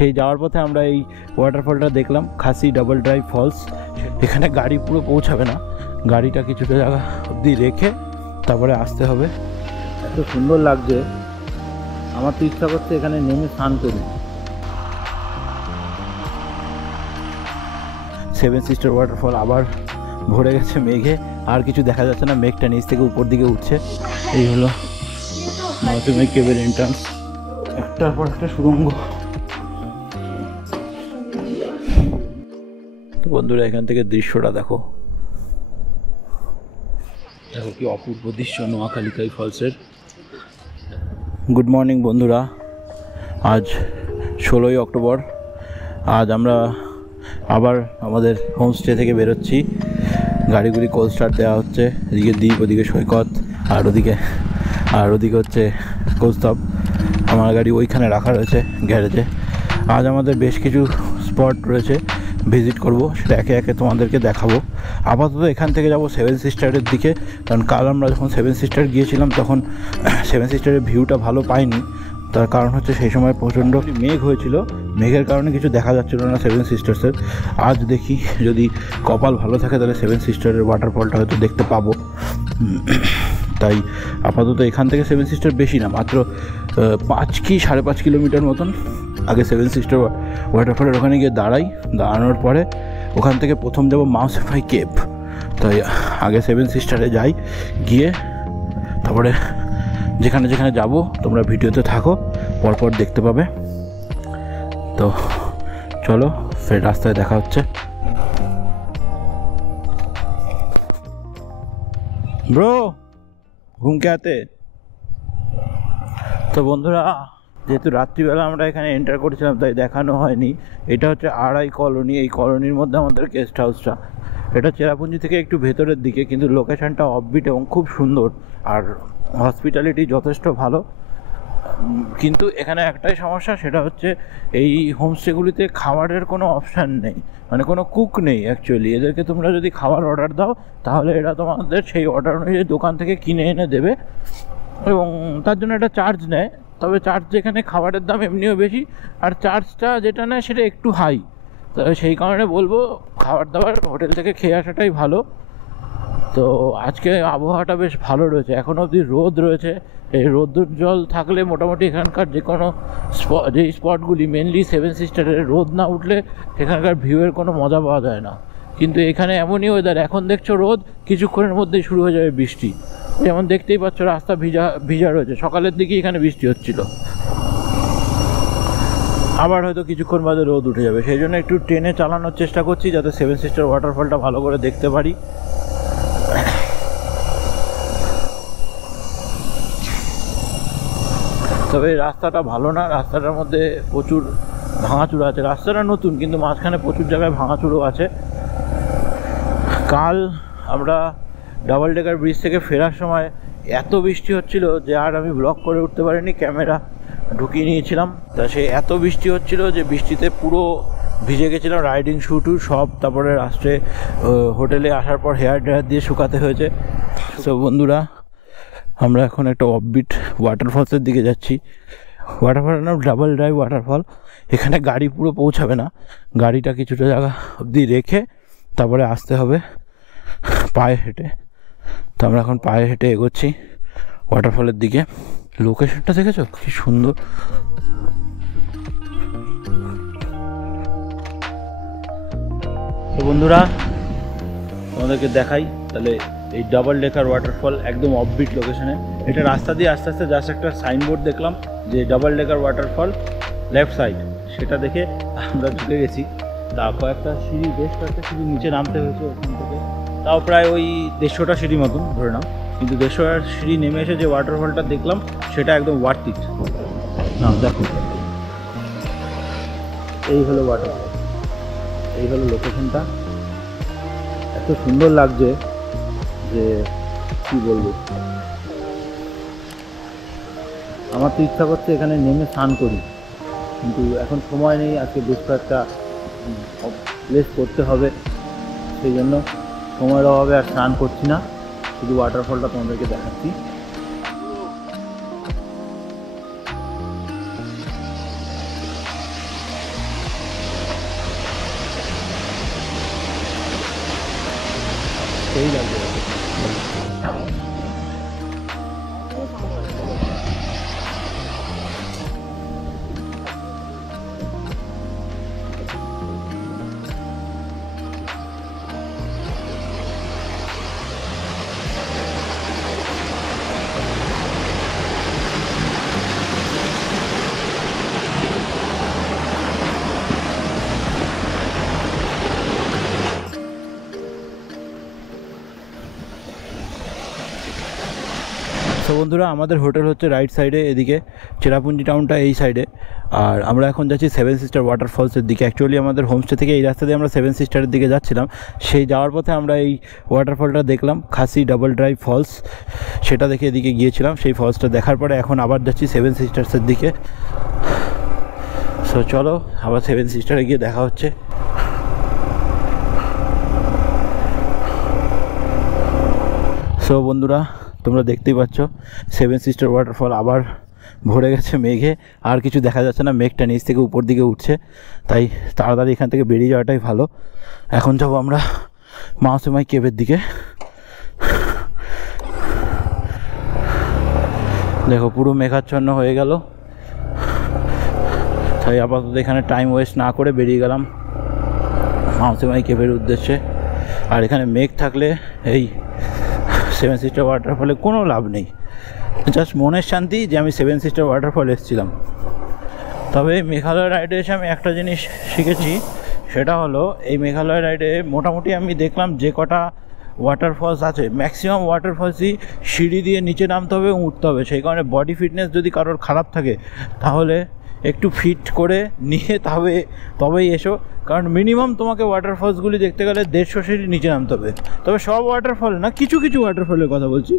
সেই যাওয়ার পথে আমরা এই ওয়াটারফলটা দেখলাম, খাসি ডাবল ড্রাইভ ফলস। এখানে গাড়ি পুরো পৌঁছাবে না, গাড়িটা কিছুটা জায়গা অবধি রেখে তারপরে আসতে হবে। এত সুন্দর লাগছে, আমার তো ইচ্ছা করছে এখানে নেমে স্নান করি। সেভেন সিস্টার ওয়াটারফল আবার ভরে গেছে মেঘে, আর কিছু দেখা যাচ্ছে না, মেঘটা নিচ থেকে উপর দিকে উঠছে। এই হলো মাউথমেঘ কেবের এন্ট্রান্স, একটার পর একটা সুড়ঙ্গ। তো বন্ধুরা এখান থেকে দৃশ্যটা দেখো, দেখো কি অপূর্ব দৃশ্য নোয়াখালীকাই ফলসের। গুড মর্নিং বন্ধুরা, আজ 16ই অক্টোবর। আজ আমরা আবার আমাদের হোমস্টে থেকে বেরোচ্ছি। গাড়িগুলি কোল্ড স্টার্ট দেওয়া হচ্ছে, এদিকে দ্বীপ, ওদিকে সৈকত, আর ওদিকে হচ্ছে কৌস্তব। আমার গাড়ি ওইখানে রাখা রয়েছে গ্যারেজে। আজ আমাদের বেশ কিছু স্পট রয়েছে, ভিজিট করব, সেটা একে একে তোমাদেরকে দেখাবো। আপাতত এখান থেকে যাব সেভেন সিস্টারের দিকে, কারণ কাল আমরা যখন সেভেন সিস্টার গিয়েছিলাম তখন সেভেন সিস্টারের ভিউটা ভালো পাইনি। তার কারণ হচ্ছে সেই সময় প্রচণ্ড মেঘ হয়েছিল, মেঘের কারণে কিছু দেখা যাচ্ছিল না সেভেন সিস্টার্সের। আজ দেখি যদি কপাল ভালো থাকে তাহলে সেভেন সিস্টারের ওয়াটারফলটা হয়তো দেখতে পাবো। তাই আপাতত এখান থেকে সেভেন সিস্টার বেশি না, মাত্র 5 কি 5.5 কিলোমিটার মতন। আগে সেভেন সিস্টার ওয়াটারফলের ওখানে গিয়ে দাঁড়ানোর পরে ওখান থেকে প্রথম যাব মাউসেফাই কেভ। তাই আগে সেভেন সিস্টারে যাই, গিয়ে তারপরে যেখানে যেখানে যাব তোমরা ভিডিওতে থাকো, পরপর দেখতে পাবে। তো চলো, ফের রাস্তায় দেখা হচ্ছে। ব্রো ঘুম কে আতে। তো বন্ধুরা, যেহেতু রাত্রিবেলা আমরা এখানে এন্টার করেছিলাম তাই দেখানো হয়নি। এটা হচ্ছে আড়াই কলোনি, এই কলোনির মধ্যে আমাদের গেস্ট হাউসটা। এটা চেরাপুঞ্জি থেকে একটু ভেতরের দিকে, কিন্তু লোকেশানটা অফবিট এবং খুব সুন্দর, আর হসপিটালিটি যথেষ্ট ভালো। কিন্তু এখানে একটাই সমস্যা, সেটা হচ্ছে এই হোমস্টেগুলিতে খাবারের কোনো অপশান নেই, মানে কোনো কুক নেই অ্যাকচুয়ালি। এদেরকে তোমরা যদি খাবার অর্ডার দাও তাহলে এরা তোমাদের সেই অর্ডার অনুযায়ী দোকান থেকে কিনে এনে দেবে, এবং তার জন্য একটা চার্জ নেয়। তবে চার্জ যেখানে, খাবারের দাম এমনিও বেশি, আর চার্জটা যেটা নেয় সেটা একটু হাই। তবে সেই কারণে বলবো খাবার দাবার হোটেল থেকে খেয়ে আসাটাই ভালো। তো আজকে আবহাওয়াটা বেশ ভালো রয়েছে, এখনও অবধি রোদ রয়েছে। এই রোদ্দুর জল থাকলে মোটামুটি এখানকার যে কোনো যেই স্পটগুলি, মেনলি সেভেন সিস্টারের, রোদ না উঠলে এখানকার ভিউয়ের কোনো মজা পাওয়া যায় না। কিন্তু এখানে এমনই ওয়েদার, এখন দেখছো রোদ, কিছুক্ষণের মধ্যেই শুরু হয়ে যাবে বৃষ্টি। যেমন দেখতেই পাচ্ছ রাস্তা ভিজা রয়েছে, সকালের দিকে এখানে বৃষ্টি হচ্ছিল, আবার হয়তো কিছুক্ষণ বাদে রোদ উঠে যাবে। সেই জন্য একটু ট্রেনে চালানোর চেষ্টা করছি যাতে সেভেন সিস্টার ওয়াটারফলটা ভালো করে দেখতে পারি। তবে রাস্তাটা ভালো না, রাস্তাটার মধ্যে প্রচুর ভাঙাচুরো আছে। রাস্তাটা নতুন কিন্তু মাঝখানে প্রচুর জায়গায় ভাঙাচুরো আছে। কাল আমরা ডাবল ডেকার ব্রিজ থেকে ফেরার সময় এত বৃষ্টি হচ্ছিল যে আর আমি ব্লগ করে উঠতে পারিনি, ক্যামেরা ঢুকিয়ে নিয়েছিলাম। তা সে এত বৃষ্টি হচ্ছিল যে বৃষ্টিতে পুরো ভিজে গেছিলাম, রাইডিং শ্যু টু সব। তারপরে রাস্টে হোটেলে আসার পর হেয়ার ড্রায়ার দিয়ে শুকাতে হয়েছে। সব বন্ধুরা, আমরা এখন একটা অফবিট ওয়াটারফলসের দিকে যাচ্ছি। ওয়াটারফলের নাম ডাবল ড্রাইভ ওয়াটারফল। এখানে গাড়ি পুরো পৌঁছাবে না, গাড়িটা কিছুটা জায়গা অবধি রেখে তারপরে আসতে হবে পায়ে হেঁটে। তো আমরা এখন পায়ে হেঁটে এগোচ্ছি ওয়াটারফলের দিকে। লোকেশনটা দেখেছো কি সুন্দর। তো বন্ধুরা তোমাদেরকে দেখাই তাহলে এই ডাবল ডেকার ওয়াটারফল একদম অফবিট লোকেশনে। এটা রাস্তা দিয়ে আস্তে আস্তে জাস্ট একটা সাইনবোর্ড দেখলাম যে double decker waterfall left side, সেটা দেখে আমরা ঢুকে গেছি। তা কয়েকটা সিঁড়ি, বেশ কয়েকটা সিঁড়ি নিচে নামতে হয়েছে ওখান থেকে, তাও প্রায় ওই 150টা সিঁড়ি মতন ধরে নাও। কিন্তু 150টা সিঁড়ি নেমে এসে যে ওয়াটারফলটা দেখলাম সেটা একদম ওয়ার্থ ইট। না দেখো, এই হলো ওয়াটারফল, এই হলো লোকেশনটা। এত সুন্দর লাগছে যে কী বলবো। আমার তো ইচ্ছা করছে এখানে নেমে স্নান করি, কিন্তু এখন সময় নেই, আজকে বেশ কয়েকটা প্লেস করতে হবে, সেই জন্য সময়ের অভাবে আর স্নান করছি না, শুধু ওয়াটারফলটা তোমাদেরকে দেখাচ্ছি। সেই লাগবে। তো বন্ধুরা, আমাদের হোটেল হচ্ছে রাইট সাইডে, এদিকে চেরাপুঞ্জি টাউনটা এই সাইডে। আর আমরা এখন যাচ্ছি সেভেন সিস্টার ওয়াটারফলসের দিকে। অ্যাকচুয়ালি আমাদের হোমস্টে থেকে এই রাস্তা দিয়ে আমরা সেভেন সিস্টারের দিকে যাচ্ছিলাম। সেই যাওয়ার পথে আমরা এই ওয়াটারফলটা দেখলাম, খাসি ডাবল ড্রাইভ ফলস, সেটা দেখে এদিকে গিয়েছিলাম। সেই ফলসটা দেখার পরে এখন আবার যাচ্ছি সেভেন সিস্টার্সের দিকে। সো চলো, আবার সেভেন সিস্টারে গিয়ে দেখা হচ্ছে। সো বন্ধুরা, তোমরা দেখতেই পাচ্ছ সেভেন সিস্টার ওয়াটারফল আবার ভরে গেছে মেঘে, আর কিছু দেখা যাচ্ছে না। মেঘটা নিচ থেকে উপর দিকে উঠছে, তাই তাড়াতাড়ি এখান থেকে বেরিয়ে যাওয়াটাই ভালো। এখন যাবো আমরা মাউসেমাই কেভের দিকে। দেখো পুরো মেঘাচ্ছন্ন হয়ে গেল, তাই আপাতত এখানে টাইম ওয়েস্ট না করে বেরিয়ে গেলাম মাউসেমাই কেভের উদ্দেশ্যে। আর এখানে মেঘ থাকলে এই সেভেন সিস্টার ওয়াটারফলে কোনো লাভ নেই, জাস্ট মনের শান্তি যে আমি সেভেন সিস্টার ওয়াটারফল এসেছিলাম। তবে মেঘালয় রাইডে এসে আমি একটা জিনিস শিখেছি, সেটা হলো এই মেঘালয় রাইডে মোটামুটি আমি দেখলাম যে কটা ওয়াটারফলস আছে, ম্যাক্সিমাম ওয়াটারফলসই সিঁড়ি দিয়ে নিচে নামতে হবে, উঠতে হবে। সেই কারণে বডি ফিটনেস যদি কারোর খারাপ থাকে তাহলে একটু ফিট করে নিয়ে তবেই এসো, কারণ মিনিমাম তোমাকে ওয়াটারফলসগুলি দেখতে গেলে 150 সিঁড়ি নিচে নামতে হবে। তবে সব ওয়াটারফল না, কিছু কিছু ওয়াটারফলের কথা বলছি।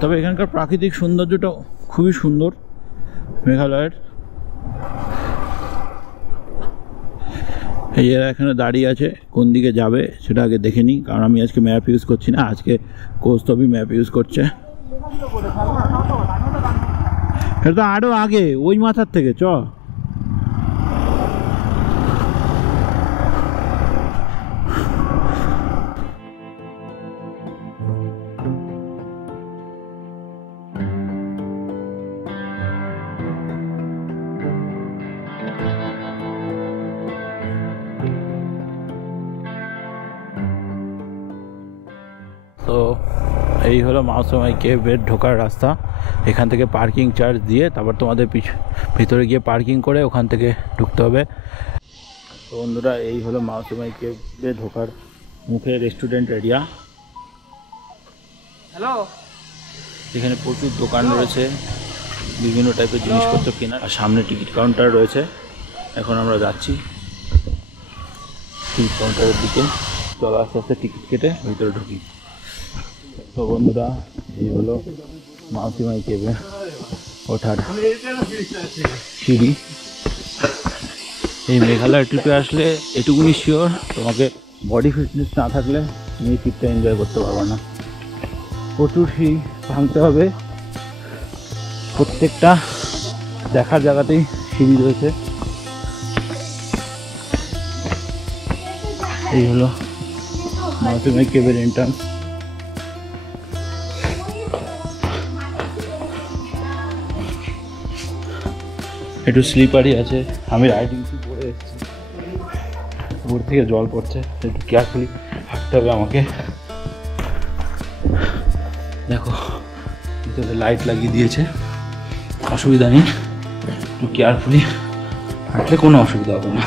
তবে এখানকার প্রাকৃতিক সৌন্দর্যটা খুবই সুন্দর মেঘালয়ের। এই এরা এখানে দাঁড়িয়ে আছে, কোন দিকে যাবে সেটা আগে দেখে নিই, কারণ আমি আজকে ম্যাপ ইউজ করছি না, আজকে কৌস্তবই ম্যাপ ইউজ করছে। এটা তো আরও আগে, ওই মাথার থেকে চ। তো এই হলো মাউসেমাই কেভের ঢোকার রাস্তা। এখান থেকে পার্কিং চার্জ দিয়ে তারপর তোমাদের ভিতরে গিয়ে পার্কিং করে ওখান থেকে ঢুকতে হবে। তো বন্ধুরা, এই হলো মাউসেমাই কেভে ঢোকার মুখে রেস্টুরেন্ট এরিয়া। হ্যালো, এখানে প্রচুর দোকান রয়েছে, বিভিন্ন টাইপের জিনিসপত্র কেনার। আর সামনে টিকিট কাউন্টার রয়েছে। এখন আমরা যাচ্ছি টিকিট কাউন্টারের দিকে। চলো আস্তে আস্তে টিকিট কেটে ভিতরে ঢুকি। তো বন্ধুরা, এই হলো মাউসেমাই কেভে ওঠার সিঁড়ি। এই মেঘালয় ট্রিপে আসলে এটুকুনি শিওর, তোমাকে বডি ফিটনেস না থাকলে তুমি এই ট্রিপটা এনজয় করতে পারবে না। প্রচুর সিঁড়ি ভাঙতে হবে, প্রত্যেকটা দেখার জায়গাতেই সিঁড়ি রয়েছে। এই হলো মাউসেমাই কেভের এন্ট্রান্স। একটু স্লিপারি আছে, আমি রাইডিং শু পরে এসেছি, উপর থেকে জল পড়ছে, একটু কেয়ারফুলি হাঁটতে হবে আমাকে। দেখো ভিতরে লাইট লাগিয়ে দিয়েছে, অসুবিধা নেই, একটু কেয়ারফুলি হাঁটলে কোনো অসুবিধা হবে না।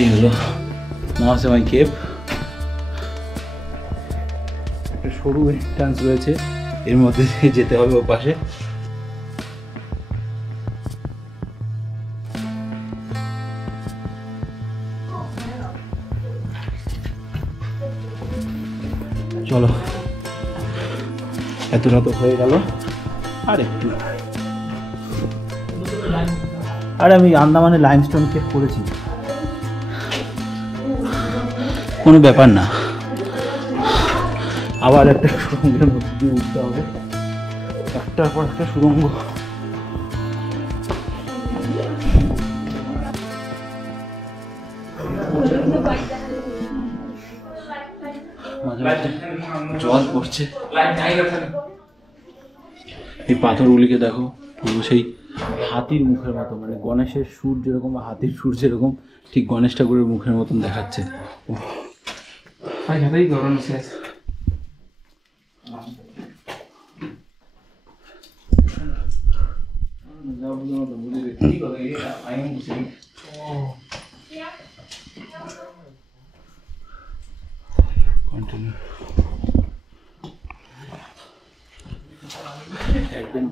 এই হলো মাউসেমাই কেভ। একটা সরু এন্ট্রান্স রয়েছে, এর মধ্যে যেতে হবে ও পাশে। চলো, এতটা তো হয়ে গেল, আর একটু আরে আমি আন্দামানে লাইমস্টোন কেভ করেছি, কোনো ব্যাপার না। আবার একটা সুড়ঙ্গের মধ্যে দিয়ে উঠতে হবে, একটার পর একটা সুড়ঙ্গ। জল পড়ছে, এই পাথরগুলিকে দেখো পুরো সেই হাতির মুখের মতো, মানে গণেশের সুর যেরকম হাতির সুর যেরকম, ঠিক গণেশ ঠাকুরের মুখের মতন দেখাচ্ছে। একদম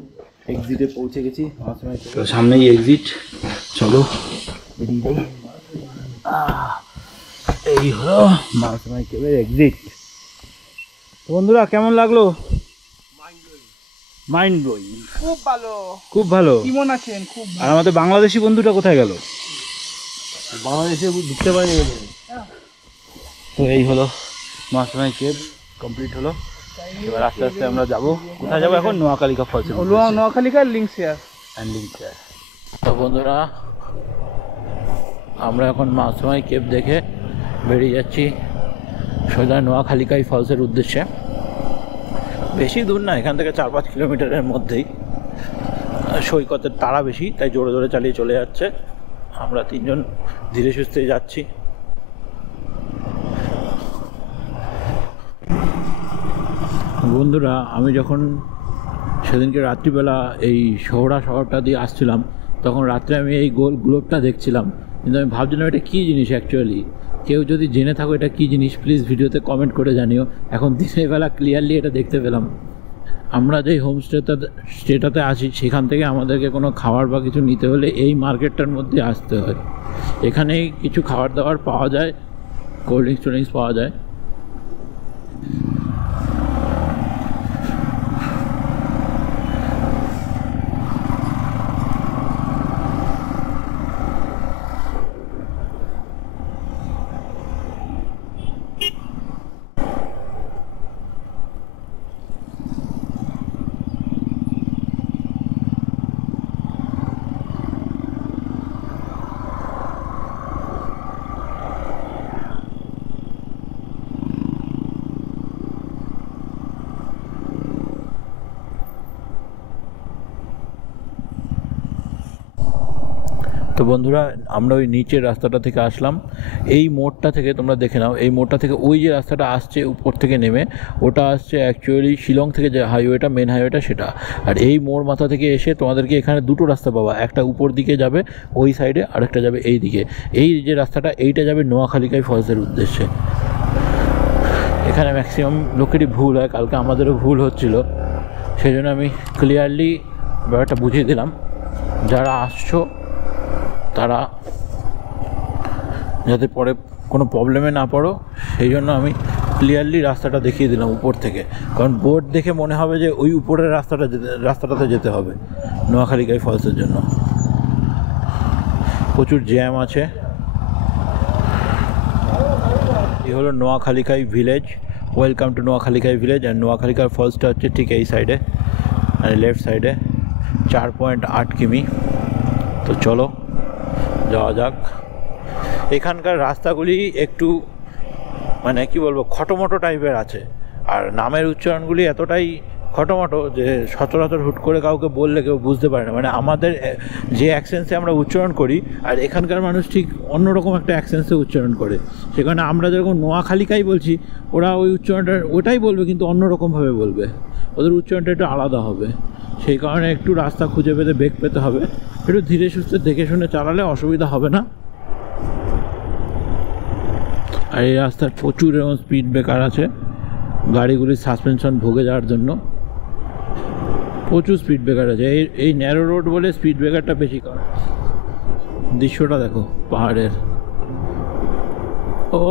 এক্সিটে পৌঁছে গেছি, তো সামনেই এক্সিট, চলো বেরিয়ে যাই। এই হলো মাউসমাই কেভের এক্সিট। বন্ধুরা কেমন লাগলো? মাইন্ড ব্লোয়িং, খুব ভালো, খুব ভালো। কেমন আছেন? খুব আর আমাদের বাংলাদেশি বন্ধুটা কোথায় গেল? বাংলাদেশে ঢুকতে পারিনি। তো এই হলো মাউসমাই কেভ কমপ্লিট হলো। এবার আস্তে আস্তে আমরা যাবো, কোথায় যাবো এখন? নোয়াখালীকা ফলস, নোয়াখালীকার লিঙ্ক শেয়ার। তো বন্ধুরা আমরা এখন মাউসমাই কেভ দেখে বেরিয়ে যাচ্ছি সোজা নোয়াখালীকাই ফলসের উদ্দেশ্যে। বেশি দূর না, এখান থেকে 4-5 কিলোমিটারের মধ্যেই। সৈকতের তাড়া বেশি, তাই জোরে জোরে চালিয়ে চলে যাচ্ছে। আমরা 3 জন ধীরে সুস্থে যাচ্ছি। বন্ধুরা আমি যখন সেদিনকে রাত্রিবেলা এই শহরা শহরটা দিয়ে আসছিলাম, তখন রাত্রে আমি এই গোল গ্লোবটা দেখছিলাম, কিন্তু আমি ভাবছিলাম এটা কী জিনিস অ্যাকচুয়ালি। কেউ যদি জেনে থাকো এটা কী জিনিস, প্লিজ ভিডিওতে কমেন্ট করে জানিও। এখন দিনের বেলা ক্লিয়ারলি এটা দেখতে পেলাম। আমরা যেই হোমস্টেটাতে আছি সেখান থেকে আমাদেরকে কোনো খাবার বা কিছু নিতে হলে এই মার্কেটটার মধ্যে আসতে হয়। এখানেই কিছু খাবার দাবার পাওয়া যায়, কোল্ড ড্রিঙ্কস পাওয়া যায়। তো বন্ধুরা আমরা ওই নিচের রাস্তাটা থেকে আসলাম। এই মোড়টা থেকে তোমরা দেখে নাও, এই মোড়টা থেকে ওই যে রাস্তাটা আসছে উপর থেকে নেমে, ওটা আসছে অ্যাকচুয়ালি শিলং থেকে যে হাইওয়েটা, মেন হাইওয়েটা সেটা। আর এই মোড় মাথা থেকে এসে তোমাদেরকে এখানে দুটো রাস্তা পাবা, একটা উপর দিকে যাবে ওই সাইডে, আর একটা যাবে এই দিকে। এই যে রাস্তাটা এইটা যাবে নোয়াখালীকাই ফলসের উদ্দেশ্যে। এখানে ম্যাক্সিমাম লোকেরই ভুল হয়, কালকে আমাদেরও ভুল হচ্ছিল, সেই জন্য আমি ক্লিয়ারলি ব্যাপারটা বুঝিয়ে দিলাম। যারা আসছো তারা যাতে পরে কোনো প্রবলেমে না পড়ো, সেই জন্য আমি ক্লিয়ারলি রাস্তাটা দেখিয়ে দিলাম উপর থেকে। কারণ বোর্ড দেখে মনে হবে যে ওই উপরের রাস্তাটাতে যেতে হবে নোয়াখালীকাই ফলসের জন্য। প্রচুর জ্যাম আছে। এই হলো Nohkalikai village. Welcome to Nohkalikai village. আর নোয়াখালীকাই ফলসটা হচ্ছে ঠিক এই সাইডে, আর লেফট সাইডে 4.8 কিমি। তো চলো যাওয়া যাক। এখানকার রাস্তাগুলি একটু মানে কি বলবো, খটোমটো টাইপের আছে, আর নামের উচ্চারণগুলি এতটাই খটোমটো যে সচরাচর হুট করে কাউকে বললে কেউ বুঝতে পারে না। মানে আমাদের যে অ্যাকসেন্সে আমরা উচ্চারণ করি, আর এখানকার মানুষ ঠিক অন্যরকম একটা অ্যাকসেন্সে উচ্চারণ করে। সেখানে আমরা যেরকম নোয়াখালীকাই বলছি, ওরা ওই উচ্চারণটা ওটাই বলবে কিন্তু অন্যরকমভাবে বলবে, ওদের উচ্চারণটা একটু আলাদা হবে। সেই কারণে একটু রাস্তা খুঁজে পেতে বেগ পেতে হবে, একটু ধীরে সুস্থে দেখে শুনে চালালে অসুবিধা হবে না। আর এই রাস্তার প্রচুর এরকম স্পিড ব্রেকার আছে, গাড়িগুলির সাসপেনশন ভোগে যাওয়ার জন্য প্রচুর স্পিড ব্রেকার আছে। এই ন্যারো রোড বলে স্পিড ব্রেকারটা বেশি করে। দৃশ্যটা দেখো পাহাড়ের, ও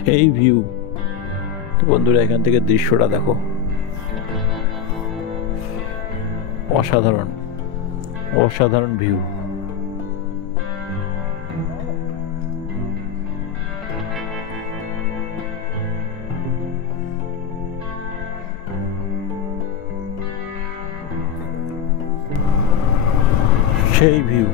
সেই ভিউ। বন্ধুরা এখান থেকে দৃশ্যটা দেখো, অসাধারণ অসাধারণ ভিউ। সেই ভিউ।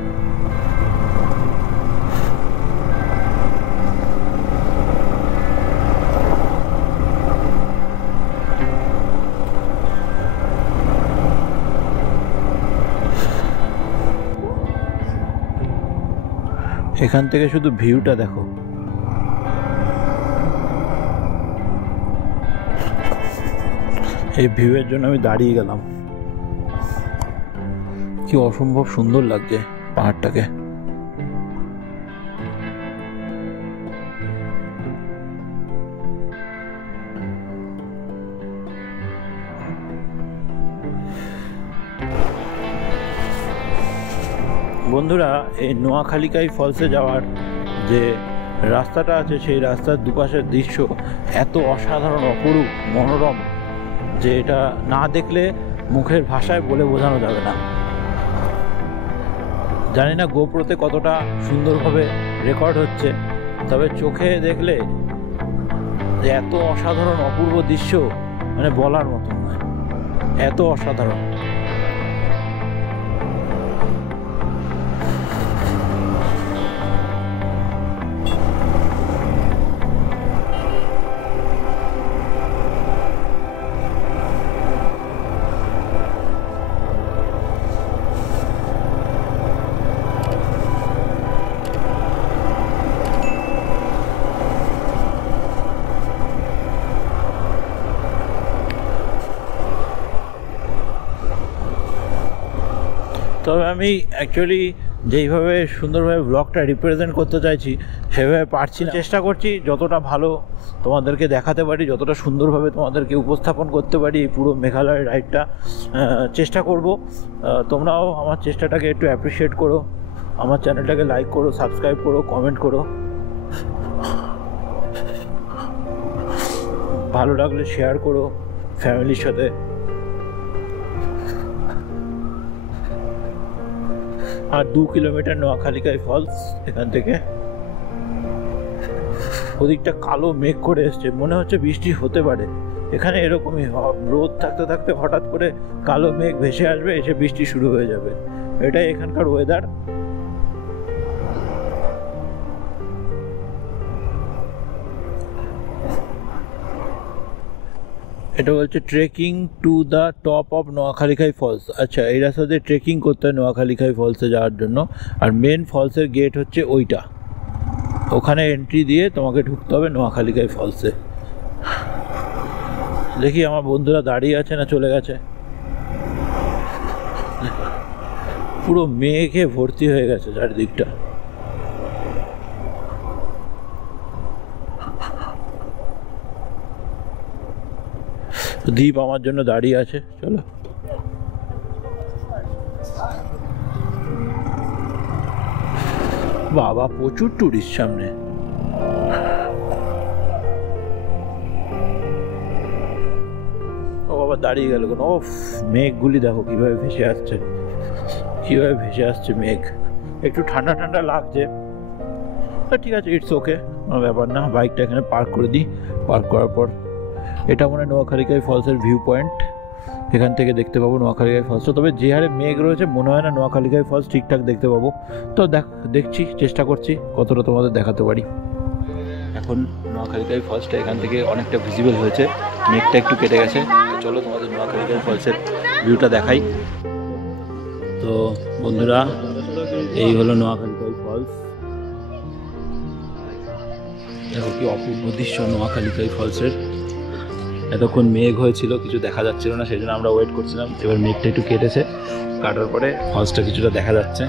এখান থেকে শুধু ভিউটা দেখো। এই ভিউয়ের জন্য আমি দাঁড়িয়ে গেলাম। কি অসম্ভব সুন্দর লাগছে পাহাড়টাকে। বন্ধুরা, এই নোয়াখালীকাই ফলসে যাওয়ার যে রাস্তাটা আছে সেই রাস্তার দুপাশের দৃশ্য এত অসাধারণ, অপরূপ, মনোরম যে এটা না দেখলে মুখের ভাষায় বলে বোঝানো যাবে না। জানি না গোপ্রোতে কতটা সুন্দরভাবে রেকর্ড হচ্ছে, তবে চোখে দেখলে যে এত অসাধারণ অপূর্ব দৃশ্য মানে বলার মতন নয়, এত অসাধারণ। তবে আমি অ্যাকচুয়ালি যেইভাবে সুন্দরভাবে ব্লগটা রিপ্রেজেন্ট করতে চাইছি সেভাবে পারছি না। চেষ্টা করছি যতটা ভালো তোমাদেরকে দেখাতে পারি, যতটা সুন্দরভাবে তোমাদেরকে উপস্থাপন করতে পারি এই পুরো মেঘালয় রাইডটা চেষ্টা করব। তোমরাও আমার চেষ্টাটাকে একটু অ্যাপ্রিসিয়েট করো, আমার চ্যানেলটাকে লাইক করো, সাবস্ক্রাইব করো, কমেন্ট করো, ভালো লাগলে শেয়ার করো ফ্যামিলির সাথে। আর 2 কিলোমিটার নোয়াখালীকাই ফলস এখান থেকে। ওদিকটা কালো মেঘ করে এসছে, মনে হচ্ছে বৃষ্টি হতে পারে। এখানে এরকমই রোদ থাকতে থাকতে হঠাৎ করে কালো মেঘ ভেসে আসবে, এসে বৃষ্টি শুরু হয়ে যাবে। এটাই এখানকার ওয়েদার। এটা বলছে trekking to the top of Nohkalikai falls. আচ্ছা, এই রাস্তা দিয়ে ট্রেকিং করতে হয় নোয়াখালীকাই ফলসে যাওয়ার জন্য। আর মেন ফলসের গেট হচ্ছে ওইটা, ওখানে এন্ট্রি দিয়ে তোমাকে ঢুকতে হবে নোয়াখালীকাই ফলসে। দেখি আমার বন্ধুরা দাঁড়িয়ে আছে না চলে গেছে। পুরো মেঘে ভর্তি হয়ে গেছে চারিদিকটা। দ্বীপ আমার জন্য দাঁড়িয়ে আছে, চলো। বাবা, প্রচুর টুরিস্ট সামনে। ও বাবা, দাঁড়িয়ে গেল কেন? ও, মেঘগুলি দেখো কিভাবে ভেসে আসছে, কিভাবে ভেসে আসছে মেঘ। একটু ঠান্ডা ঠান্ডা লাগছে, ঠিক আছে, ইটস ওকে, কোনো ব্যাপার না। বাইকটা এখানে পার্ক করে দিই। পার্ক করার পর এটা মনে হয় নোয়াখালীকাই ফলসের ভিউ পয়েন্ট। এখান থেকে দেখতে পাবো নোয়াখালীকাই ফলসটা। তবে যে হারে মেঘ রয়েছে মনে হয় না নোয়াখালীকাই ফলস ঠিকঠাক দেখতে পাবো। তো দেখছি, চেষ্টা করছি কতটা তোমাদের দেখাতে পারি। এখন নোয়াখালীকাই ফলসটা এখান থেকে অনেকটা ভিজিবল হয়েছে, মেঘটা একটু কেটে গেছে। চলো তোমাদের নোয়াখালীকাই ফলসের ভিউটা দেখাই। তো বন্ধুরা, এই হলো নোয়াখালীকাই ফলস। দেখো কি অপূর্ব দৃশ্য নোয়াখালীকাই ফলসের। এতক্ষণ মেঘ হয়েছিল, কিছু দেখা যাচ্ছিল না, সেই জন্য আমরা ওয়েট করছিলাম। এবার মেঘটা একটু কেটেছে, কাটার পরে ফলসটা কিছুটা দেখা যাচ্ছে।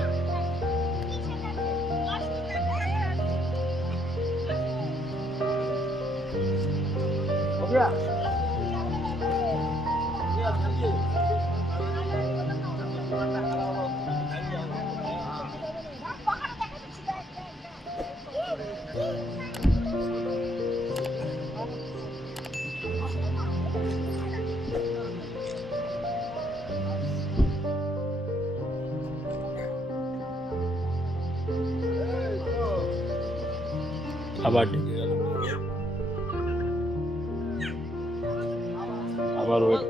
আবার ঢেকে গেল, আবার ওয়েট